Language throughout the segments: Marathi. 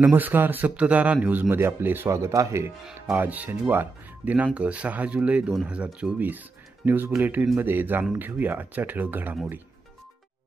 नमस्कार, सप्ततारा न्यूजमध्ये आपले स्वागत आहे। आज शनिवार दिनांक 6 जुलै 2024 न्यूज बुलेटिनमध्ये जाणून घेऊया आजच्या ठळक घडामोडी।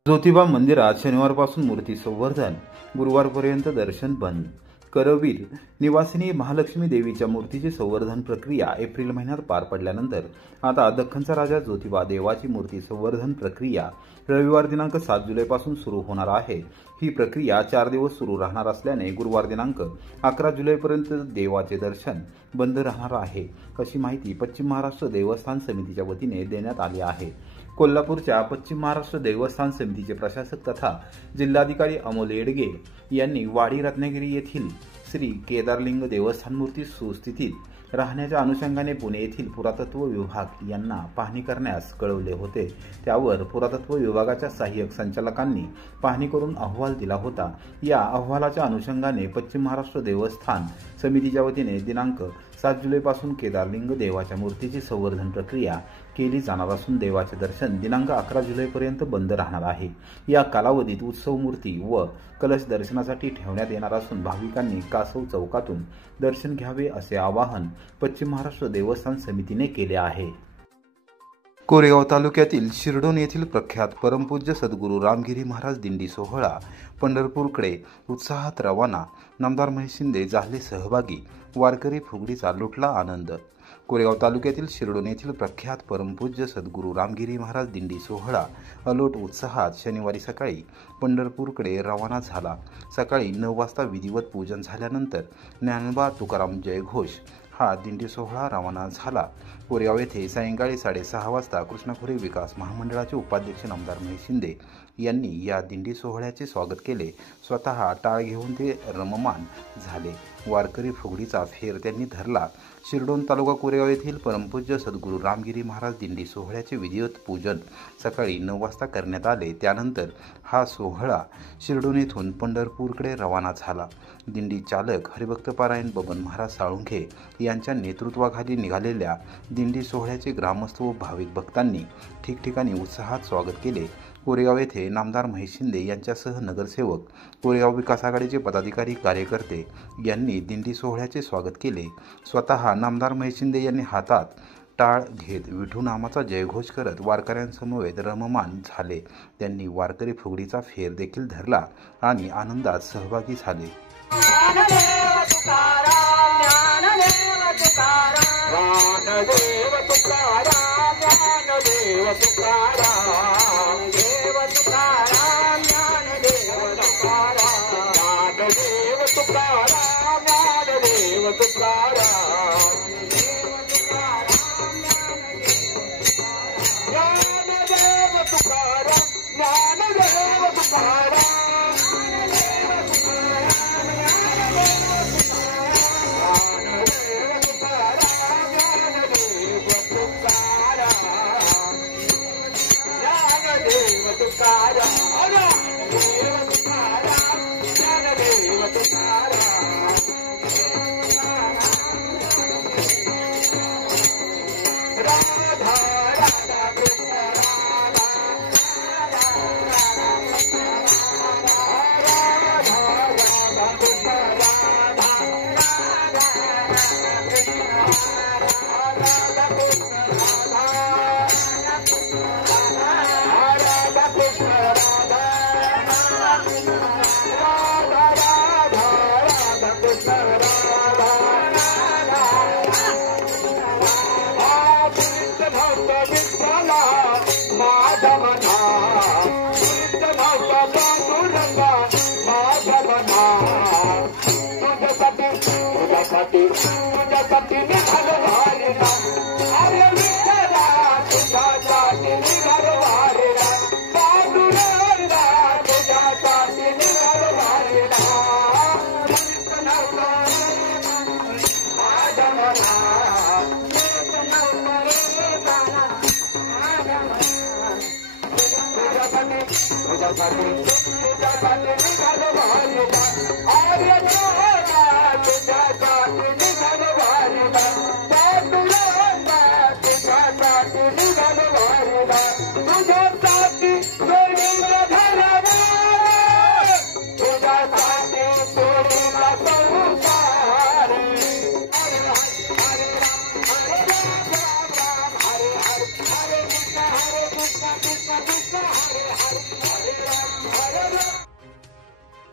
ज्योतिबा मंदिरात शनिवारपासून मूर्ती संवर्धन, गुरुवारपर्यंत दर्शन बंद। करवीर निवासिनी महालक्ष्मी देवीच्या मूर्तीची संवर्धन प्रक्रिया एप्रिल महिन्यात पार पडल्यानंतर आता दख्खनचा राजा ज्योतिबा देवाची मूर्ती संवर्धन प्रक्रिया रविवार दिनांक 7 जुलैपासून सुरू होणार आहे। ही प्रक्रिया 4 दिवस सुरू राहणार असल्याने गुरुवार दिनांक 11 जुलैपर्यंत देवाचे दर्शन बंद राहणार आहे, अशी माहिती पश्चिम महाराष्ट्र देवस्थान समितीच्या वतीने देण्यात आली आहे। कोल्हापूरच्या पश्चिम महाराष्ट्र देवस्थान समितीचे प्रशासक तथा जिल्हाधिकारी अमोल येडगे यांनी वाडी रत्नागिरी येथील श्री केदारलिंग देवस्थान मूर्ती सुस्थितीत राहण्याच्या अनुषंगाने पुणे येथील पुरातत्व विभाग यांना पाहणी करण्यास कळवले होते। त्यावर पुरातत्व विभागाच्या सहाय्यक संचालकांनी पाहणी करून अहवाल दिला होता। या अहवालाच्या अनुषंगाने पश्चिम महाराष्ट्र देवस्थान समितीच्या वतीने दिनांक 7 जुलैपासून केदारलिंग देवाच्या मूर्तीची संवर्धन प्रक्रिया केली जाणार असून देवाचे दर्शन दिनांक 11 जुलैपर्यंत बंद राहणार आहे। या कालावधीत उत्सव मूर्ती व कलश दर्शनासाठी ठेवण्यात येणार असून भाविकांनी कासव चौकातून दर्शन घ्यावे असे आवाहन पश्चिम महाराष्ट्र देवस्थान समितीने केले आहे। कोरेगाव तालुक्यातील शिरडोन येथील प्रख्यात परमपूज्य सद्गुरू रामगिरी महाराज दिंडी सोहळा पंढरपूरकडे उत्साहात रवाना। नामदार महेश शिंदे झाले सहभागी, वारकरी फुगडीचा लुटला आनंद। कोरेगाव तालुक्यातील शिरडोन येथील प्रख्यात परमपूज्य सद्गुरू रामगिरी महाराज दिंडी सोहळा अलोट उत्साहात शनिवारी सकाळी पंढरपूरकडे रवाना झाला। सकाळी 9 वाजता विधिवत पूजन झाल्यानंतर ज्ञानोबा तुकाराम जयघोष हा दिंडी सोहळा रवाना झाला। कोरेगाव येथे सायंकाळी 6:30 वाजता कृष्णखोरे विकास महामंडळाचे उपाध्यक्ष नामदार महेश शिंदे यांनी या दिंडी सोहळ्याचे स्वागत केले। स्वतः टाळ घेऊन ते रममान झाले। वारकरी फुगडीचा फेर त्यांनी धरला। शिरडोन तालुका कोरेगाव येथील परमपूज्य सद्गुरू रामगिरी महाराज दिंडी सोहळ्याचे विधिवत पूजन सकाळी 9 वाजता करण्यात आले। त्यानंतर हा सोहळा शिरडोन येथून पंढरपूरकडे रवाना झाला। दिंडी चालक हरिभक्तपारायण बबन महाराज साळुंखे यांच्या नेतृत्वाखाली निघालेल्या दिंडी सोहळ्याचे ग्रामस्थ व भाविक भक्तांनी ठिकठिकाणी उत्साहात स्वागत केले। कोरेगाव येथे नामदार महेश शिंदे यांच्यासह नगरसेवक, कोरेगाव विकास आघाडीचे पदाधिकारी, कार्यकर्ते यांनी दिंडी सोहळ्याचे स्वागत केले। स्वतः नामदार महेश शिंदे यांनी हातात टाळ घेत विठू नामाचा जयघोष करत वारकऱ्यांसमवेत रममान झाले। त्यांनी वारकरी फुगडीचा फेर देखील धरला आणि आनंदात सहभागी झाले।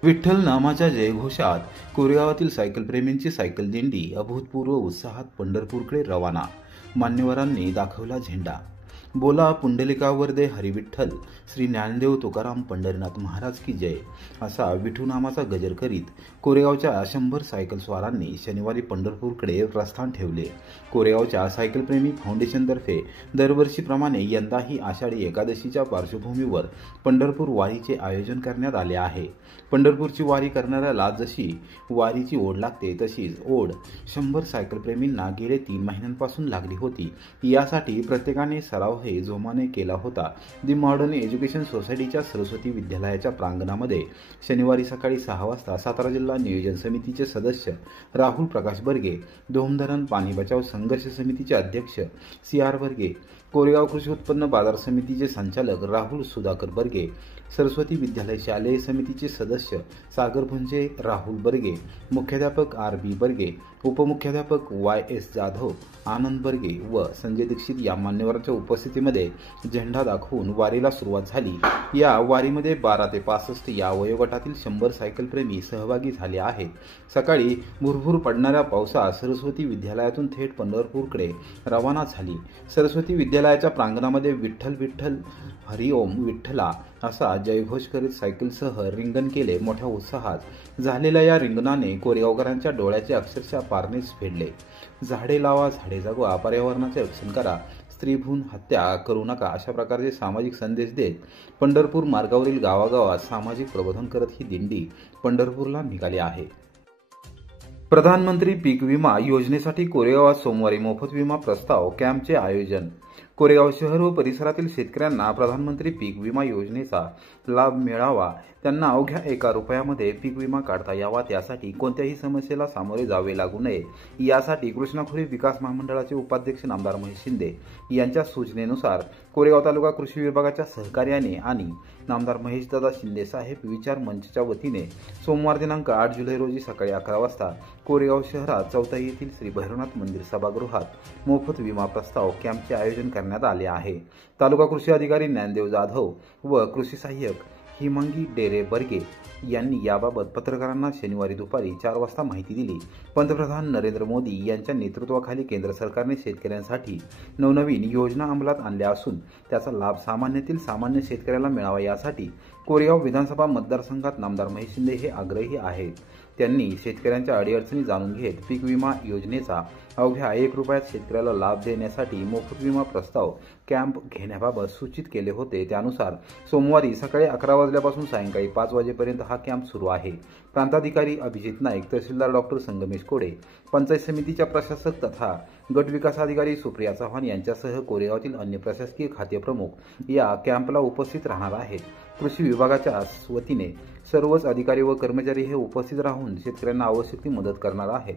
विठ्ठल नामाच्या जयघोषात कोरेगावातील सायकलप्रेमींची सायकल दिंडी अभूतपूर्व उत्साहात पंढरपूरकडे रवाना. मान्यवरांनी दाखवला झेंडा. बोला पुंडलिकावर दे हरिविठ्ठल, श्री ज्ञानदेव तुकाराम पंढरीनाथ महाराज की जय असा विठू नामाचा गजर करीत कोरेगावच्या 100 सायकल स्वारांनी शनिवारी पंढरपूरकडे प्रस्थान ठेवले. कोरेगावच्या सायकलप्रेमी फाउंडेशनतर्फे दरवर्षीप्रमाणे यंदाही आषाढी एकादशीच्या पार्श्वभूमीवर पंढरपूर वारीचे आयोजन करण्यात आले आहे. पंढरपूरची वारी करणाऱ्याला जशी वारीची ओढ लागते तशीच ओढ 100 सायकलप्रेमींना गेले 3 महिन्यांपासून लागली होती. यासाठी प्रत्येकाने सराव जोमाने केला होता. दी मॉडर्न एज्युकेशन सोसायटीच्या सरस्वती विद्यालयाच्या प्रांगणामध्ये शनिवारी सकाळी 6 वाजता सातारा जिल्हा नियोजन समितीचे सदस्य राहुल प्रकाश बर्गे, धोमधरण पाणी बचाव संघर्ष समितीचे अध्यक्ष CR बर्गे, कोरेगाव कृषी उत्पन्न बाजार समितीचे संचालक राहुल सुधाकर बर्गे, सरस्वती विद्यालय शालेय समितीचे सदस्य सागर भुंजे, राहुल बर्गे, मुख्याध्यापक RB बर्गे, उपमुख्याध्यापक YS जाधव, आनंद बर्गे व संजय दीक्षित या मान्यवरांच्या उपस्थितीमध्ये झेंडा दाखवून वारीला सुरुवात झाली. या वारीमध्ये 12 ते 65 या वयोगटातील 100 सायकलप्रेमी सहभागी झाले आहेत. सकाळी भुरभुर पडणाऱ्या पावसात सरस्वती विद्यालयातून थेट पंढरपूरकडे रवाना झाली. सरस्वती विद्यालयाच्या प्रांगणामध्ये विठ्ठल विठ्ठल हरिओम विठ्ठला असा जयघोष करीत सायकलसह रिंगण केले. मोठ्या उत्साहात झालेल्या या रिंगणाने कोरेगावकरांच्या डोळ्याचे अक्षरशः पारणेच फेडले. झाडे लावा, झाडे जगवा, पर्यावरणाचे रक्षण करा, स्त्रीभ्रूण हत्या करू नका अशा प्रकारचे सामाजिक संदेश देत पंढरपूर मार्गावरील गावागावात सामाजिक प्रबोधन करत ही दिंडी पंढरपूरला निघाली आहे. प्रधानमंत्री पीक विमा योजनेसाठी कोरेगावात सोमवारी मोफत विमा प्रस्ताव कॅम्पचे आयोजन. कोरेगाव शहर व परिसरातील शेतकऱ्यांना प्रधानमंत्री पीक विमा योजनेचा लाभ मिळावा, त्यांना अवघ्या 1 रुपयामध्ये पीक विमा काढता यावा, त्यासाठी कोणत्याही समस्येला सामोरे जावे लागू नये यासाठी कृष्णाखोरी विकास महामंडळाचे उपाध्यक्ष नामदार महेश शिंदे यांच्या सूचनेनुसार कोरेगाव तालुका कृषी विभागाच्या सहकार्याने आणि नामदार महेशदादा शिंदे साहेब विचार मंचच्या वतीने सोमवार दिनांक 8 जुलै रोजी सकाळी 11 वाजता कोरेगाव शहरात चौथाई येथील श्री भैरवनाथ मंदिर सभागृहात मोफत विमा प्रस्ताव कॅम्पचे आयोजन करण्यात आले आहे. तालुका कृषी अधिकारी ज्ञानदेव जाधव व कृषी सहाय्यक हिमांगी डेरे बर्गे यांनी याबाबत पत्रकारांना शनिवारी दुपारी 4 वाजता माहिती दिली. पंतप्रधान नरेंद्र मोदी यांच्या नेतृत्वाखाली केंद्र सरकारने शेतकऱ्यांसाठी नवनवीन योजना अंमलात आणल्या असून त्याचा लाभ सामान्यातील सामान्य शेतकऱ्याला मिळावा यासाठी कोरेगाव विधानसभा मतदारसंघात नामदार महेश शिंदे हे आग्रही आहेत. त्यांनी शेतकऱ्यांच्या अडीअडचणी जाणून घेत पीक विमा योजनेचा अवघ्या 1 रुपयात शेतकऱ्याला लाभ देण्यासाठी मोफत विमा प्रस्ताव कॅम्प घेण्याबाबत सूचित केले होते. त्यानुसार सोमवारी सकाळी 11 वाजल्यापासून सायंकाळी 5 वाजेपर्यंत हा कॅम्प सुरू आहे. प्रांताधिकारी अभिजित नाईक, तहसीलदार डॉक्टर संगमेश कोडे, पंचायत समितीच्या प्रशासक तथा गट विकास अधिकारी सुप्रिया चव्हाण यांच्यासह कोरेगावातील अन्य प्रशासकीय खाते प्रमुख या कॅम्पला उपस्थित राहणार आहेत. कृषी विभागाच्या वतीने सर्वच अधिकारी व कर्मचारी हे उपस्थित राहून शेतकऱ्यांना आवश्यक ती मदत करणार आहेत.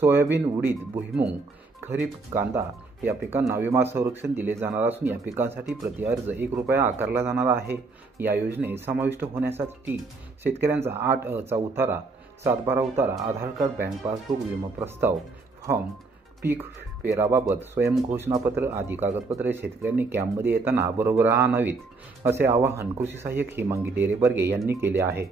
सोयाबीन, उडीद, भुईमूग, खरीप, कांदा या पिकांना विमा संरक्षण दिले जाणार असून या पिकांसाठी प्रति अर्ज 1 रुपया आकारला जाणार आहे. या योजनेत समाविष्ट होण्यासाठी शेतकऱ्यांचा 8अ उतारा, 7/12 उतारा, आधार कार्ड, बँक पासबुक, विमा प्रस्ताव, फॉर्म, पीक पेराबाबत स्वयंघोषणापत्र आदी कागदपत्रे शेतकऱ्यांनी कॅम्पमध्ये येताना बरोबर आणावीत असे आवाहन कृषी सहाय्यक हिमांगी डेरे बर्गे यांनी केले आहे.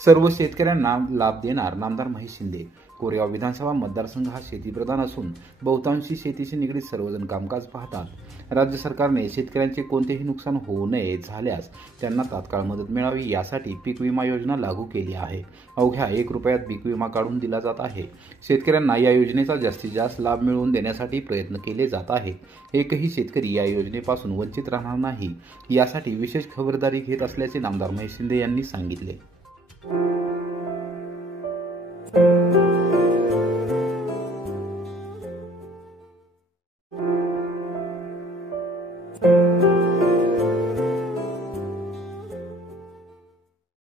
सर्व शेतकऱ्यांना लाभ देणार नामदार महेश शिंदे. कोरेगाव विधानसभा मतदारसंघ हा शेतीप्रधान असून बहुतांशी शेतीशी निगडीत सर्वजण कामकाज पाहतात. राज्य सरकारने शेतकऱ्यांचे कोणतेही नुकसान होऊ नये झाल्यास त्यांना तात्काळ मदत मिळावी यासाठी पीक विमा योजना लागू केली आहे. अवघ्या 1 रुपयात पीक विमा काढून दिला जात आहे. शेतकऱ्यांना या योजनेचा जास्तीत जास्त लाभ मिळवून देण्यासाठी प्रयत्न केले जात आहे. एकही शेतकरी या योजनेपासून वंचित राहणार नाही यासाठी विशेष खबरदारी घेत असल्याचे नामदार महेश शिंदे यांनी सांगितले.